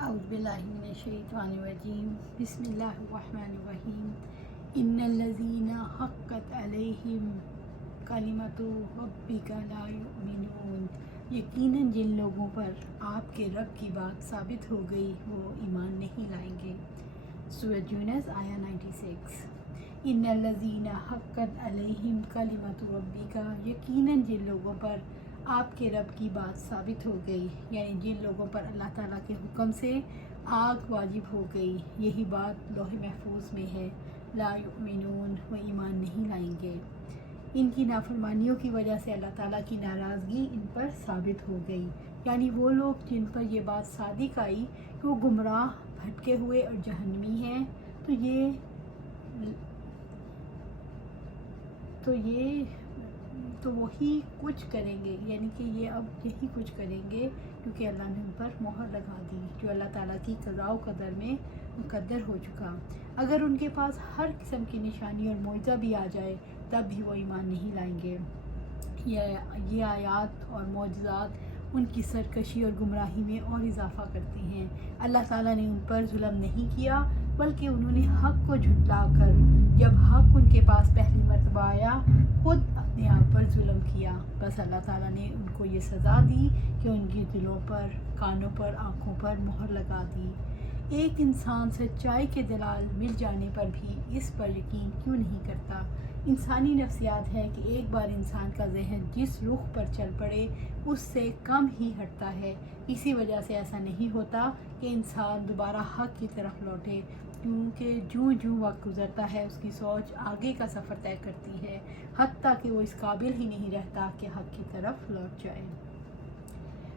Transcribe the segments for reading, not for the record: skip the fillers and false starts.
اعوذ باللہ من الشیطان الرجیم بسم اللہ الرحمن الرحیم ان الذین حقت علیہم کلمۃ ربک لا یؤمنون، یقیناً جن لوگوں پر آپ کے رب کی بات ثابت ہو گئی وہ ایمان نہیں لائیں گے۔ سورۃ یونس آیا 96۔ ان الذین حقت علیہم کلمۃ ربک، یقیناً جن لوگوں پر آپ کے رب کی بات ثابت ہو گئی، یعنی جن لوگوں پر اللہ تعالیٰ کے حکم سے آگ واجب ہو گئی، یہی بات لوح محفوظ میں ہے، لا یؤمنون، وہ ایمان نہیں لائیں گے۔ ان کی نافرمانیوں کی وجہ سے اللہ تعالیٰ کی ناراضگی ان پر ثابت ہو گئی، یعنی وہ لوگ جن پر یہ بات صادق آئی کہ وہ گمراہ، بھٹکے ہوئے اور جہنمی ہیں، تو وہی کچھ کریں گے، یعنی کہ یہ اب یہی کچھ کریں گے کیونکہ اللہ نے ان پر مہر لگا دی جو اللہ تعالیٰ کی قضاء و قدر میں مقدر ہو چکا۔ اگر ان کے پاس ہر قسم کی نشانی اور معجزہ بھی آ جائے تب بھی وہ ایمان نہیں لائیں گے۔ یہ آیات اور معجزات ان کی سرکشی اور گمراہی میں اور اضافہ کرتے ہیں۔ اللہ تعالیٰ نے ان پر ظلم نہیں کیا، بلکہ انہوں نے حق کو جھٹلا کر جب حق ان کے پاس پہلی مرتبہ آیا خود اپنے آپ پر ظلم کیا۔ بس اللہ تعالیٰ نے ان کو یہ سزا دی کہ ان کی دلوں پر، کانوں پر، آنکھوں پر مہر لگا دی۔ ایک انسان سچائی کے دلال مل جانے پر بھی اس پر یقین کیوں نہیں کرتا؟ انسانی نفسیات ہے کہ ایک بار انسان کا ذہن جس رخ پر چل پڑے اس سے کم ہی ہٹتا ہے۔ اسی وجہ سے ایسا نہیں ہوتا کہ انسان دوبارہ حق کی طرف لوٹے، کیونکہ جوں وقت گزرتا ہے اس کی سوچ آگے کا سفر طے کرتی ہے، حتیٰ کہ وہ اس قابل ہی نہیں رہتا کہ حق کی طرف لوٹ جائے۔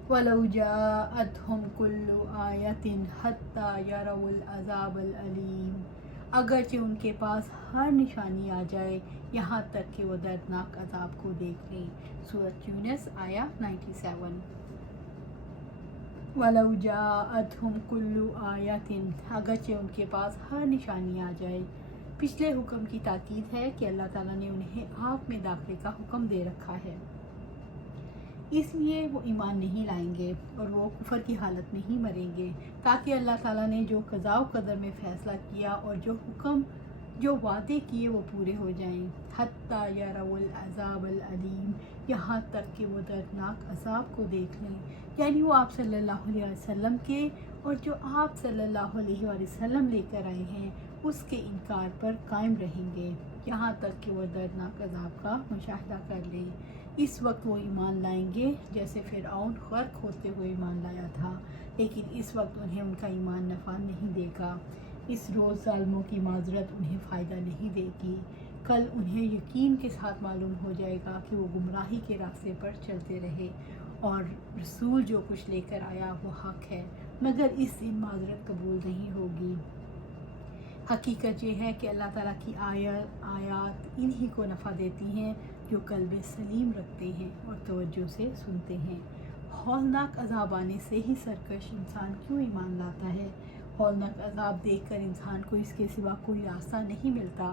وَلَوْ جَاءَتْهُمْ كُلُّ آیَةٍ حَتَّى يَرَوُا الْعَذَابَ الْأَلِیمَ، اگرچہ ان کے پاس ہر نشانی آ جائے یہاں تک کہ وہ دردناک عذاب کو دیکھ لیں۔ سورۃ یونس آیا 97۔ وَلَوْ جَاءَتْهُمْ كُلُّ آیَةٍ، اگرچہ ان کے پاس ہر نشانی آ جائے۔ پچھلے حکم کی تاکید ہے کہ اللہ تعالیٰ نے انہیں آگ میں داخلے کا حکم دے رکھا ہے، اس لیے وہ ایمان نہیں لائیں گے اور وہ کفر کی حالت میں ہی مریں گے، تاکہ اللہ تعالیٰ نے جو قضاء و قدر میں فیصلہ کیا اور جو وعدے کیے وہ پورے ہو جائیں۔ حتیٰ یروا العذاب العلیم، یہاں تک کہ وہ دردناک عذاب کو دیکھ لیں، یعنی وہ آپ صلی اللہ علیہ وسلم کے اور جو آپ صلی اللہ علیہ وسلم لے کر آئے ہیں اس کے انکار پر قائم رہیں گے، یہاں تک کہ وہ دردناک عذاب کا مشاہدہ کر لیں۔ اس وقت وہ ایمان لائیں گے جیسے فرعون غرق ہوتے ہوئے ایمان لایا تھا، لیکن اس وقت انہیں ان کا ایمان نفع نہیں دے گا۔ اس روز ظالموں کی معذرت انہیں فائدہ نہیں دے گی۔ کل انہیں یقین کے ساتھ معلوم ہو جائے گا کہ وہ گمراہی کے راستے پر چلتے رہے اور رسول جو کچھ لے کر آیا وہ حق ہے، مگر اس دن معذرت قبول نہیں ہوگی۔ حقیقت یہ ہے کہ اللہ تعالیٰ کی آیات انہی کو نفع دیتی ہیں جو قلب سلیم رکھتے ہیں اور توجہ سے سنتے ہیں۔ ہولناک عذاب آنے سے ہی سرکش انسان کیوں ایمان لاتا ہے؟ ہولناک عذاب دیکھ کر انسان کو اس کے سوا کوئی راستہ نہیں ملتا۔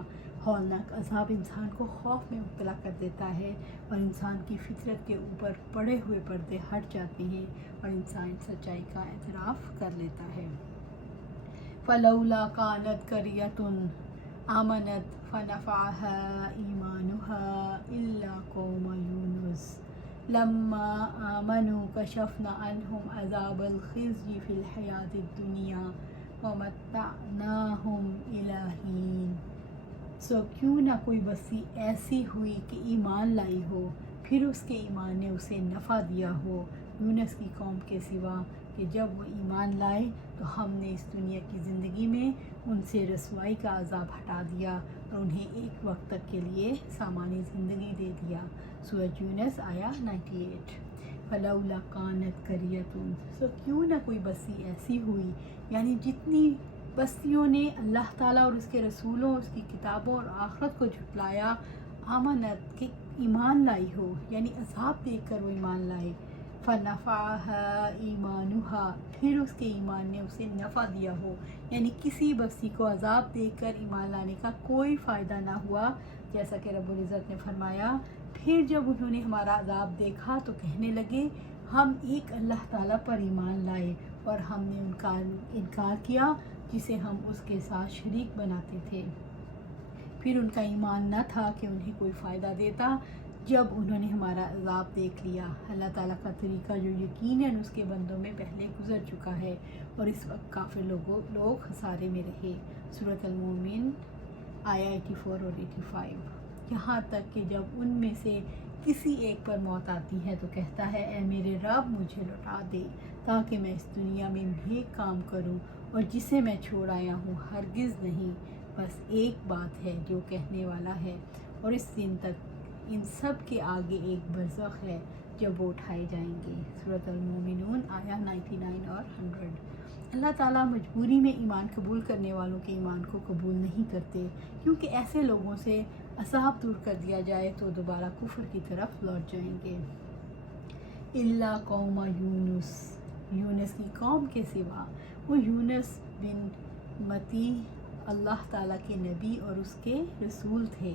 ہولناک عذاب انسان کو خوف میں مبتلا کر دیتا ہے اور انسان کی فطرت کے اوپر پڑے ہوئے پردے ہٹ جاتے ہیں اور انسان سچائی کا اعتراف کر لیتا ہے۔ فَلَوْلَا كَانَتْ قَرْيَةٌ آمَنَتْ فَنَفَعَهَا إِيمَانُهَا إِلَّا قَوْمَ يُونُسَ لَمَّا آمَنُوا كَشَفْنَا عَنْهُمْ عَذَابَ الْخِزْيِ فِي الْحَيَاةِ الدُّنْيَا وَمَتَّعْنَاهُمْ إِلَىٰ حِینٍ، سو کیوں نہ کوئی بستی ایسی ہوئی کہ ایمان لائی ہو، پھر اس کے ایمان نے اسے نفع دیا ہو، یونس کی قوم کے سوا، کہ جب وہ ایمان لائے تو ہم نے اس دنیا کی زندگی میں ان سے رسوائی کا عذاب ہٹا دیا اور انہیں ایک وقت تک کے لیے سامانی زندگی دے دیا۔ سورۃ یونس آیا 98۔ فَلَوْلَا كَانَتْ قَرْيَةٌ، سو کیوں نہ کوئی بستی ایسی ہوئی، یعنی جتنی بستیوں نے اللہ تعالیٰ اور اس کے رسولوں، اس کی کتابوں اور آخرت کو جھٹلایا، آمنت کہ ایمان لائی ہو، یعنی عذاب دیکھ کر وہ ایمان لائے، فَنَفَعَهَا إِيمَانُهَا، پھر اس کے ایمان نے اسے نفع دیا ہو، یعنی کسی بستی کو عذاب دیکھ کر ایمان لانے کا کوئی فائدہ نہ ہوا، جیسا کہ رب العزت نے فرمایا، پھر جب انہوں نے ہمارا عذاب دیکھا تو کہنے لگے ہم ایک اللہ تعالیٰ پر ایمان لائے اور ہم نے ان کا انکار کیا جسے ہم اس کے ساتھ شریک بناتے تھے۔ پھر ان کا ایمان نہ تھا کہ انہیں کوئی فائدہ دیتا جب انہوں نے ہمارا عذاب دیکھ لیا۔ اللہ تعالیٰ کا طریقہ جو یقیناً اس کے بندوں میں پہلے گزر چکا ہے، اور اس وقت کافر لوگ خسارے میں رہے۔ سورۃ المومن آیا 84 اور 85۔ یہاں تک کہ جب ان میں سے کسی ایک پر موت آتی ہے تو کہتا ہے، اے میرے رب مجھے لوٹا دے تاکہ میں اس دنیا میں نیک کام کروں، اور جسے میں چھوڑ آیا ہوں ہرگز نہیں، بس ایک بات ہے جو کہنے والا ہے، اور اس دن تک ان سب کے آگے ایک برزخ ہے جب وہ اٹھائے جائیں گے۔ سورۃ المومنون آیا 99 اور 100۔ اللہ تعالیٰ مجبوری میں ایمان قبول کرنے والوں کے ایمان کو قبول نہیں کرتے، کیونکہ ایسے لوگوں سے عذاب دور کر دیا جائے تو دوبارہ کفر کی طرف لوٹ جائیں گے۔ الا قوم یونس کی قوم کے سوا، وہ یونس بن متی اللہ تعالیٰ کے نبی اور اس کے رسول تھے۔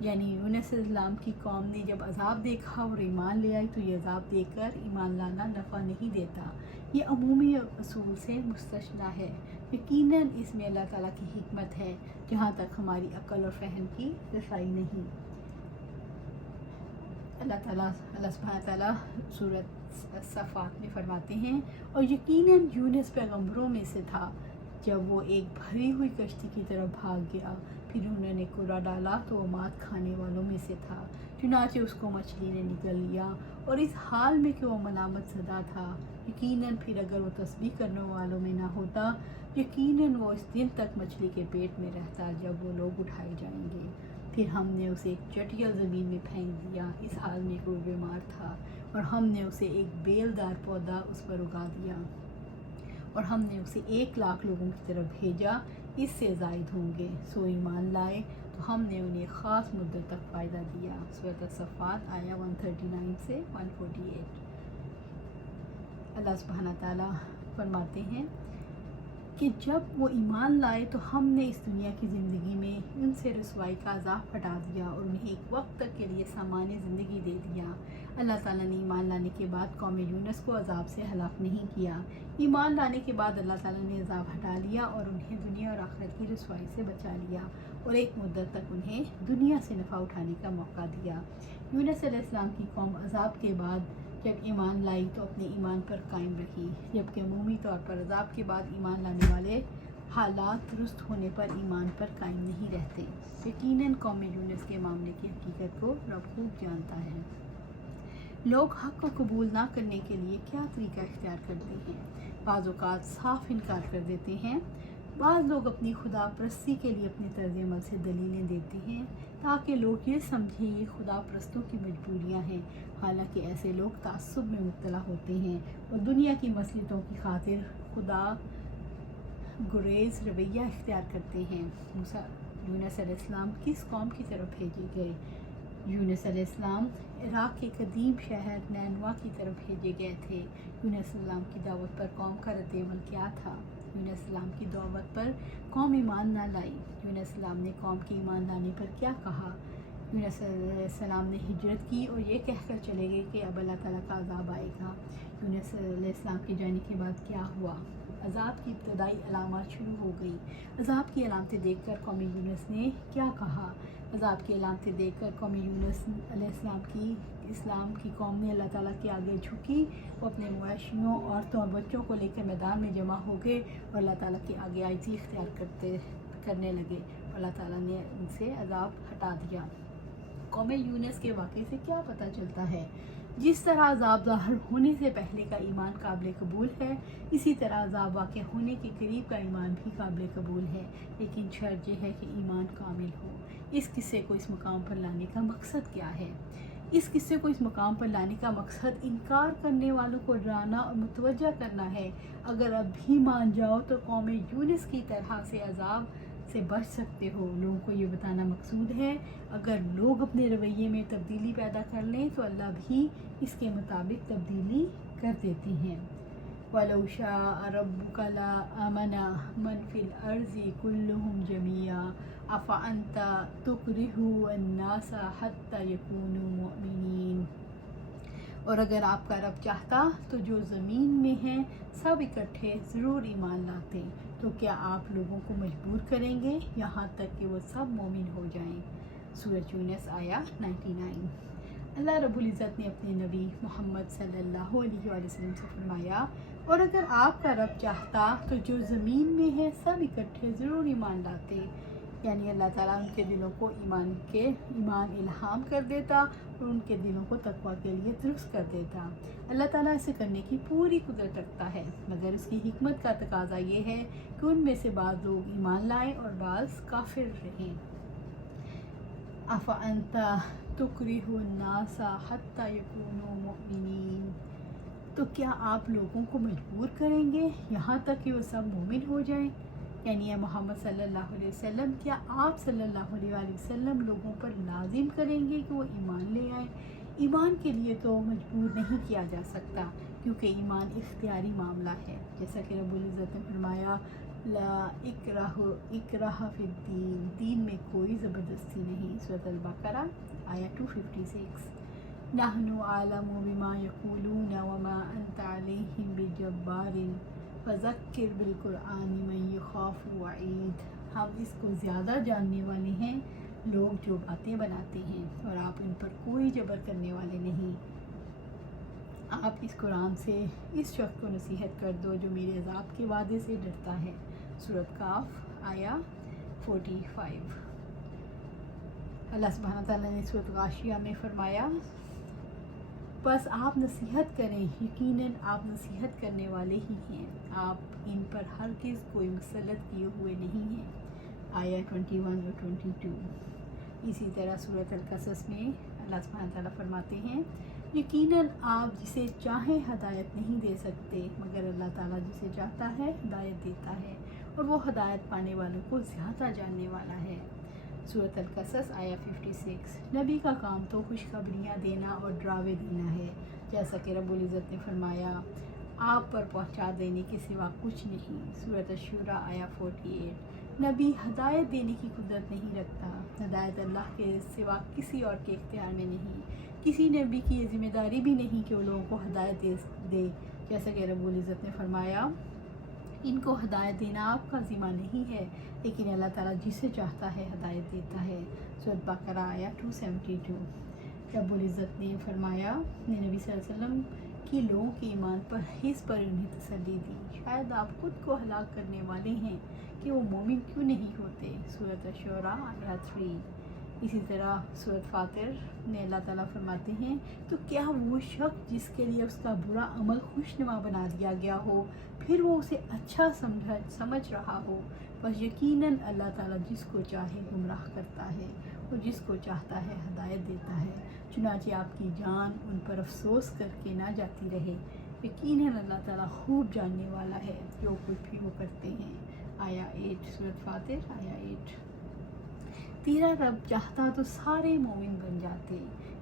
یعنی یونس علیہ السلام کی قوم نے جب عذاب دیکھا اور ایمان لے آئی تو یہ عذاب دیکھ کر ایمان لانا نفع نہیں دیتا، یہ عمومی اصول سے مستثنیٰ ہے۔ یقیناً اس میں اللہ تعالیٰ کی حکمت ہے جہاں تک ہماری عقل اور فہم کی رسائی نہیں۔ اللہ سبحانہ تعالیٰ سورۃ صفات میں فرماتے ہیں، اور یقیناً یونس پیغمبروں میں سے تھا، جب وہ ایک بھری ہوئی کشتی کی طرف بھاگ گیا، پھر انہوں نے کوڑا ڈالا تو وہ مات کھانے والوں میں سے تھا، چنانچہ اس کو مچھلی نے نگل لیا، اور اس حال میں کہ وہ ملامت زدہ تھا۔ یقیناً پھر اگر وہ تسبیح کرنے والوں میں نہ ہوتا، یقیناً وہ اس دن تک مچھلی کے پیٹ میں رہتا جب وہ لوگ اٹھائے جائیں گے۔ پھر ہم نے اسے ایک چٹیل زمین میں پھینک دیا، اس حال میں کہ وہ بیمار تھا، اور ہم نے اسے ایک بیل دار پودا اس پر اگا دیا، اور ہم نے اسے 1,00,000 لوگوں کی طرف بھیجا، اس سے زائد ہوں گے، سو ایمان لائے تو ہم نے انہیں خاص مدت تک فائدہ دیا۔ سورۃ الصفات آیا 139 سے 148۔ اللہ سبحانہ تعالیٰ فرماتے ہیں کہ جب وہ ایمان لائے تو ہم نے اس دنیا کی زندگی میں ان سے رسوائی کا عذاب ہٹا دیا اور انہیں ایک وقت تک کے لیے سامان زندگی دے دیا۔ اللہ تعالیٰ نے ایمان لانے کے بعد قوم یونس کو عذاب سے ہلاک نہیں کیا۔ ایمان لانے کے بعد اللہ تعالیٰ نے عذاب ہٹا لیا اور انہیں دنیا اور آخرت کی رسوائی سے بچا لیا، اور ایک مدت تک انہیں دنیا سے نفع اٹھانے کا موقع دیا۔ یونس علیہ السلام کی قوم عذاب کے بعد جب ایمان لائی تو اپنے ایمان پر قائم رہی، جبکہ عمومی طور پر عذاب کے بعد ایمان لانے والے حالات درست ہونے پر ایمان پر قائم نہیں رہتے۔ یقیناً قوم یونس کے معاملے کی حقیقت کو رب خوب جانتا ہے۔ لوگ حق کو قبول نہ کرنے کے لیے کیا طریقہ اختیار کرتے ہیں؟ بعض اوقات صاف انکار کر دیتے ہیں، بعض لوگ اپنی خدا پرستی کے لیے اپنے طرز عمل سے دلیلیں دیتے ہیں تاکہ لوگ یہ سمجھیں یہ خدا پرستوں کی مجبوریاں ہیں، حالانکہ ایسے لوگ تعصب میں مبتلا ہوتے ہیں اور دنیا کی مصلحتوں کی خاطر خدا گریز رویہ اختیار کرتے ہیں۔ یونس علیہ السلام کس قوم کی طرف بھیجے گئے؟ یونس علیہ السلام عراق کے قدیم شہر نینوا کی طرف بھیجے گئے تھے۔ یونس علیہ السلام کی دعوت پر قوم کا رد عمل کیا تھا؟ یونس علیہ السلام کی دعوت پر قوم ایمان نہ لائی۔ یونس علیہ السلام نے قوم کے ایمان لانے پر کیا کہا؟ یونس علیہ السلام نے ہجرت کی اور یہ کہہ کر چلے گئے کہ اب اللہ تعالیٰ کا عذاب آئے گا۔ یونس علیہ السلام کے جانے کے بعد کیا ہوا؟ عذاب کی ابتدائی علامات شروع ہو گئیں۔ عذاب کی علامتیں دیکھ کر قوم یونس نے کیا کہا؟ عذاب کی علامتیں دیکھ کر قوم یونس علیہ السلام کی قوم نے اللہ تعالیٰ کے آگے جھکی، وہ اپنے مویشیوں، عورتوں اور بچوں کو لے کر میدان میں جمع ہو گئے اور اللہ تعالیٰ کے آگے عاجزی اختیار کرنے لگے، اور اللہ تعالیٰ نے ان سے عذاب ہٹا دیا۔ قوم یونس کے واقعے سے کیا پتہ چلتا ہے؟ جس طرح عذاب ظاہر ہونے سے پہلے کا ایمان قابل قبول ہے، اسی طرح عذاب واقع ہونے کے قریب کا ایمان بھی قابل قبول ہے، لیکن شرط یہ ہے کہ ایمان کامل ہو۔ اس قصے کو اس مقام پر لانے کا مقصد کیا ہے؟ اس قصے کو اس مقام پر لانے کا مقصد انکار کرنے والوں کو ڈرانا اور متوجہ کرنا ہے، اگر اب بھی مان جاؤ تو قوم یونس کی طرح سے عذاب سے بچ سکتے ہو۔ لوگوں کو یہ بتانا مقصود ہے، اگر لوگ اپنے رویے میں تبدیلی پیدا کر لیں تو اللہ بھی اس کے مطابق تبدیلی کر دیتے ہیں۔ وَلَوْ شَاءَ رَبُّكَ لَآمَنَ مَنْ فِي الْأَرْضِ كُلُّهُمْ جَمِيعًا أَفَأَنْتَ تُكْرِهُ النَّاسَ حَتَّى يَكُونُوا مُؤْمِنِينَ اور اگر آپ کا رب چاہتا تو جو زمین میں ہیں سب اکٹھے ضرور ایمان لاتے، تو کیا آپ لوگوں کو مجبور کریں گے یہاں تک کہ وہ سب مومن ہو جائیں؟ سورۃ یونس آیا 99۔ اللہ رب العزت نے اپنے نبی محمد صلی اللہ علیہ وآلہ وسلم سے فرمایا، اور اگر آپ کا رب چاہتا تو جو زمین میں ہے سب اکٹھے ضرور ایمان لاتے، یعنی اللہ تعالیٰ ان کے دلوں کو ایمان الہام کر دیتا اور ان کے دلوں کو تقویٰ کے لیے درست کر دیتا۔ اللہ تعالیٰ اسے کرنے کی پوری قدرت رکھتا ہے، مگر اس کی حکمت کا تقاضا یہ ہے کہ ان میں سے بعض لوگ ایمان لائیں اور بعض کافر رہیں۔ افأنت تکرہ الناس حتی یکونوا مؤمنین، تو کیا آپ لوگوں کو مجبور کریں گے یہاں تک کہ وہ سب مومن ہو جائیں؟ یعنی اے محمد صلی اللہ علیہ وسلم، کیا آپ صلی اللہ علیہ وآلہ وسلم لوگوں پر لازم کریں گے کہ وہ ایمان لے آئیں؟ ایمان کے لیے تو مجبور نہیں کیا جا سکتا، کیونکہ ایمان اختیاری معاملہ ہے، جیسا کہ رب العزت نے فرمایا لا اکراہ فی الدین، دین میں کوئی زبردستی نہیں۔ سورۃ البقرہ آیا 256۔ نحن اعلم بما یقولون وما انت علیہم بجبار فذکر بالقرآن من یخاف وعید، ہم اس کو زیادہ جاننے والے ہیں لوگ جو باتیں بناتے ہیں، اور آپ ان پر کوئی جبر کرنے والے نہیں۔ آپ اس قرآن سے اس شخص کو نصیحت کر دو جو میرے عذاب کے وعدے سے ڈرتا ہے۔ سورۃ کاف آیا 45۔ اللہ سبحانہ تعالیٰ نے سورۃ غاشیہ میں فرمایا، بس آپ نصیحت کریں، یقیناً آپ نصیحت کرنے والے ہی ہیں، آپ ان پر ہرگز کوئی مسلط کیے ہوئے نہیں ہیں۔ آیا 21 اور 22۔ اسی طرح سورۃ القصص میں اللہ سبحانہ تعالیٰ فرماتے ہیں، یقیناً آپ جسے چاہیں ہدایت نہیں دے سکتے، مگر اللہ تعالیٰ جسے چاہتا ہے ہدایت دیتا ہے، اور وہ ہدایت پانے والوں کو زیادہ جاننے والا ہے۔ سورۃ القصص آیا 56۔ نبی کا کام تو خوشخبریاں دینا اور ڈراوے دینا ہے، جیسا کہ رب العزت نے فرمایا آپ پر پہنچا دینے کے سوا کچھ نہیں۔ سورۃ الشورى آیا 48۔ نبی ہدایت دینے کی قدرت نہیں رکھتا، ہدایت اللہ کے سوا کسی اور کے اختیار میں نہیں، کسی نبی کی یہ ذمہ داری بھی نہیں کہ وہ لوگوں کو ہدایت دے، جیسا کہ رب العزت نے فرمایا ان کو ہدایت دینا آپ کا ذمہ نہیں ہے، لیکن اللہ تعالیٰ جسے چاہتا ہے ہدایت دیتا ہے۔ سورۃ بقرہ آیا 272۔ رب العزت نے فرمایا، نے نبی صلی اللہ علیہ وسلم کی لوگوں کے ایمان پر حس پر انہیں تسلی دی، شاید آپ خود کو ہلاک کرنے والے ہیں کہ وہ مومن کیوں نہیں ہوتے۔ سورۃ الشورى آیا 3۔ اسی طرح سورۃ فاطر نے اللہ تعالیٰ فرماتے ہیں، تو کیا وہ شخص جس کے لیے اس کا برا عمل خوشنما بنا دیا گیا ہو پھر وہ اسے اچھا سمجھ رہا ہو؟ بس یقیناً اللہ تعالیٰ جس کو چاہے گمراہ کرتا ہے اور جس کو چاہتا ہے ہدایت دیتا ہے، چنانچہ آپ کی جان ان پر افسوس کر کے نہ جاتی رہے، یقیناً اللہ تعالیٰ خوب جاننے والا ہے جو کچھ بھی وہ کرتے ہیں۔ آیا 8۔ سورۃ فاطر آیا 8۔ تیرا رب چاہتا تو سارے مومن بن جاتے،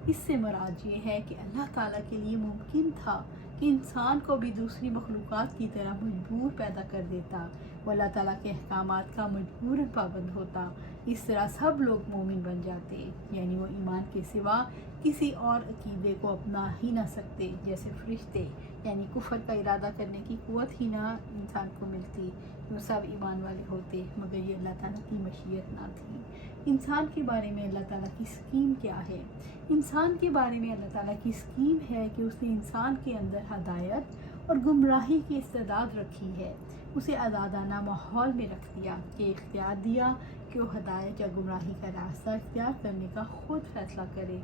اس سے مراد یہ ہے کہ اللہ تعالیٰ کے لیے ممکن تھا کہ انسان کو بھی دوسری مخلوقات کی طرح مجبور پیدا کر دیتا، وہ اللہ تعالیٰ کے احکامات کا مجبوراً پابند ہوتا، اس طرح سب لوگ مومن بن جاتے، یعنی وہ ایمان کے سوا کسی اور عقیدے کو اپنا ہی نہ سکتے، جیسے فرشتے، یعنی کفر کا ارادہ کرنے کی قوت ہی نہ انسان کو ملتی، وہ سب ایمان والے ہوتے، مگر یہ اللہ تعالیٰ کی مشیت نہ تھی۔ انسان کے بارے میں اللہ تعالیٰ کی اسکیم کیا ہے؟ انسان کے بارے میں اللہ تعالیٰ کی اسکیم ہے کہ اس نے انسان کے اندر ہدایت اور گمراہی کی استعداد رکھی ہے، اسے آزادانہ ماحول میں رکھ دیا کہ اختیار دیا کہ وہ ہدایت یا گمراہی کا راستہ اختیار کرنے کا خود فیصلہ کرے۔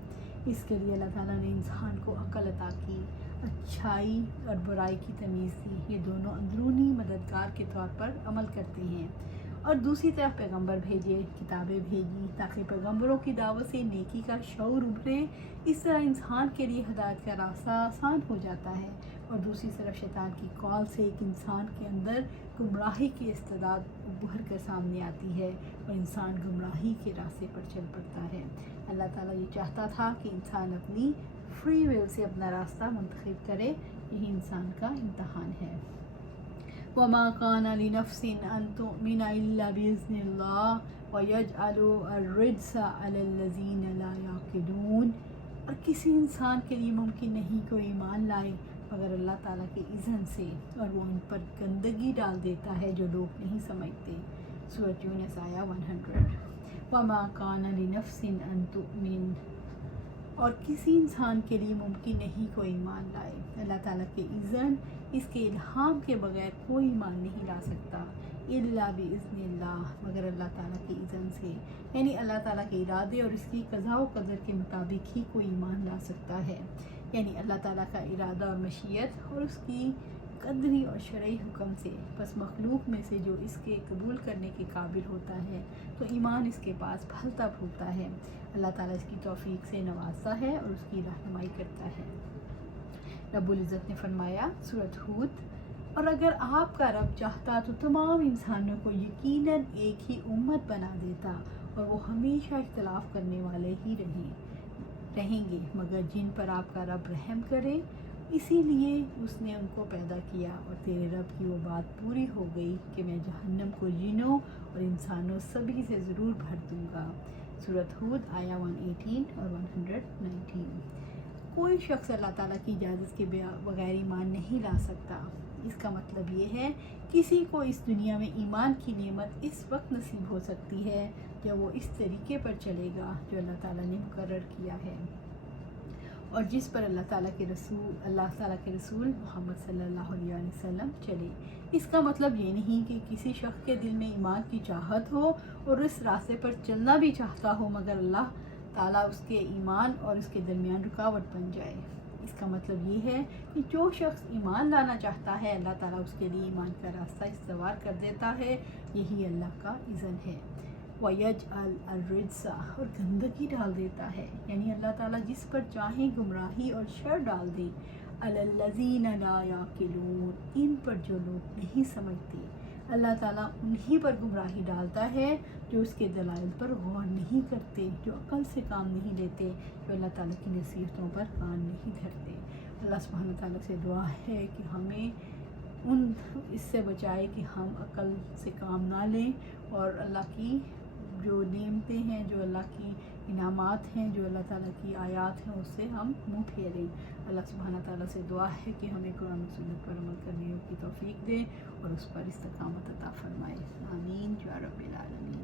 اس کے لیے اللہ تعالیٰ نے انسان کو عقل عطا کی، اچھائی اور برائی کی تمیز دی، یہ دونوں اندرونی مددگار کے طور پر عمل کرتے ہیں، اور دوسری طرف پیغمبر بھیجے، کتابیں بھیجی تاکہ پیغمبروں کی دعوت سے نیکی کا شعور ابھرے، اس طرح انسان کے لیے ہدایت کا راستہ آسان ہو جاتا ہے، اور دوسری طرف شیطان کی کال سے ایک انسان کے اندر گمراہی کی استعداد ابھر کر سامنے آتی ہے اور انسان گمراہی کے راستے پر چل پڑتا ہے۔ اللہ تعالیٰ یہ چاہتا تھا کہ انسان اپنی فری ول سے اپنا راستہ منتخب کرے، یہی انسان کا امتحان ہے۔ وَمَا كَانَ لِنَفْسٍ أَن تُؤْمِنَ إِلَّا بِإِذْنِ اللَّهِ وَيَجْعَلُ الرِّجْسَ عَلَى الَّذِينَ لَا يَعْقِلُونَ۔ اور کسی انسان کے لیے ممکن نہیں کہ وہ ایمان لائے مگر اللہ تعالیٰ کے اذن سے، اور وہ ان پر گندگی ڈال دیتا ہے جو لوگ نہیں سمجھتے۔ سورۃ یونس آیہ 100۔ وما کان لنفس ان تؤمن، اور کسی انسان کے لیے ممکن نہیں کوئی ایمان لائے، اللہ تعالیٰ کے اذن، اس کے الہام کے بغیر کوئی ایمان نہیں لا سکتا، الا باذن اللہ، مگر اللہ تعالیٰ کے اذن سے، یعنی اللہ تعالیٰ کے ارادے اور اس کی قضاء و قدر کے مطابق ہی کوئی ایمان لا سکتا ہے، یعنی اللہ تعالیٰ کا ارادہ اور مشیت اور اس کی قدری اور شرعی حکم سے، بس مخلوق میں سے جو اس کے قبول کرنے کے قابل ہوتا ہے تو ایمان اس کے پاس پھلتا پھولتا ہے۔ اللہ تعالیٰ اس کی توفیق سے نوازتا ہے اور اس کی رہنمائی کرتا ہے۔ رب العزت نے فرمایا سورۃ ہود، اور اگر آپ کا رب چاہتا تو تمام انسانوں کو یقیناً ایک ہی امت بنا دیتا اور وہ ہمیشہ اختلاف کرنے والے ہی رہیں گے، مگر جن پر آپ کا رب رحم کرے اسی لیے اس نے ان کو پیدا کیا، اور تیرے رب کی وہ بات پوری ہو گئی کہ میں جہنم کو جنوں اور انسانوں سبھی سے ضرور بھر دوں گا۔ سورۃ ہود آیہ 118 اور 119۔ کوئی شخص اللہ تعالیٰ کی اجازت کے بغیر ایمان نہیں لا سکتا۔ اس کا مطلب یہ ہے کسی کو اس دنیا میں ایمان کی نعمت اس وقت نصیب ہو سکتی ہے جب وہ اس طریقے پر چلے گا جو اللہ تعالیٰ نے مقرر کیا ہے اور جس پر اللہ تعالیٰ کے رسول محمد صلی اللہ علیہ وسلم چلے۔ اس کا مطلب یہ نہیں کہ کسی شخص کے دل میں ایمان کی چاہت ہو اور اس راستے پر چلنا بھی چاہتا ہو مگر اللہ تعالیٰ اس کے ایمان اور اس کے درمیان رکاوٹ بن جائے۔ اس کا مطلب یہ ہے کہ جو شخص ایمان لانا چاہتا ہے اللہ تعالیٰ اس کے لیے ایمان کا راستہ استوار کر دیتا ہے، یہی اللہ کا اذن ہے۔ وَيَجْعَلْ الرِّجْسَ، اور گندگی ڈال دیتا ہے، یعنی اللہ تعالیٰ جس پر چاہیں گمراہی اور شر ڈال دے، عَلَى الَّذِينَ لَا يَعْقِلُونَ، ان پر جو لوگ نہیں سمجھتے۔ اللہ تعالیٰ انہی پر گمراہی ڈالتا ہے جو اس کے دلائل پر غور نہیں کرتے، جو عقل سے کام نہیں لیتے، جو اللہ تعالیٰ کی نصیحتوں پر کان نہیں دھرتے۔ اللہ سبحانہ تعالیٰ سے دعا ہے کہ ہمیں اس سے بچائے کہ ہم عقل سے کام نہ لیں اور اللہ کی جو نعمتیں ہیں، جو اللہ کی انعامات ہیں، جو اللہ تعالیٰ کی آیات ہیں، اس سے ہم منہ پھیریں۔ اللہ سبحانہ تعالیٰ سے دعا ہے کہ ہمیں قرآن و سنت پر عمل کرنے کی توفیق دے اور اس پر استقامت عطا فرمائے۔ آمین یا رب العالمین۔